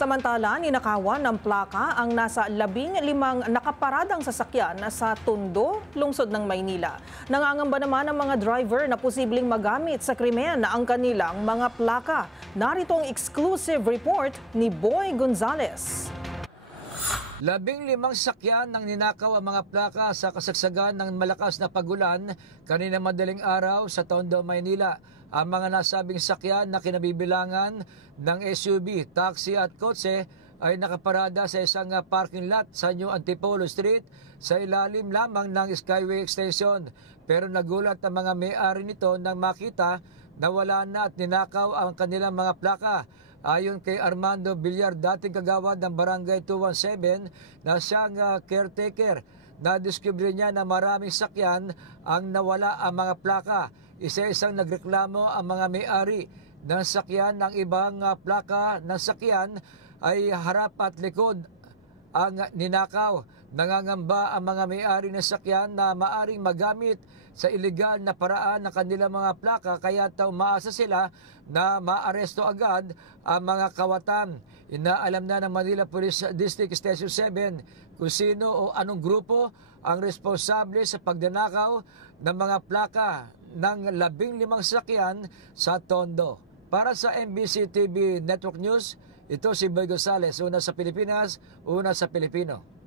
Samantala, ninakawan ng plaka ang nasa 15 nakaparadang sasakyan sa Tondo, lungsod ng Maynila. Nangangamba naman ang mga driver na posibleng magamit sa krimen ang kanilang mga plaka. Narito ang exclusive report ni Boy Gonzales. 15 sakyan nang ninakaw ang mga plaka sa kasagsagan ng malakas na pagulan kanina madaling araw sa Tondo, Maynila. Ang mga nasabing sakyan na kinabibilangan ng SUV, taxi at kotse ay nakaparada sa isang parking lot sa New Antipolo Street sa ilalim lamang ng Skyway Extension. Pero nagulat ang mga may-ari nito nang makita na wala na at ninakaw ang kanilang mga plaka. Ayon kay Armando Villar, dating kagawad ng Barangay 217 na siyang caretaker, nadiskubre niya na maraming sakyan ang nawala ang mga plaka. Isa-isang nagreklamo ang mga may-ari ng sakyan ng ibang plaka ng sakyan ay harap at likod ang ninakaw. Nangangamba ang mga may-ari ng sakyan na maaring magamit sa ilegal na paraan ng kanilang mga plaka kaya umaasa sila na maaresto agad ang mga kawatan. Inaalam na ng Manila Police District Station 7 kung sino o anong grupo ang responsable sa pagdanakaw ng mga plaka ng 15 sakyan sa Tondo. Para sa MBC TV Network News, ito si Boy Gonzales, una sa Pilipinas, una sa Pilipino.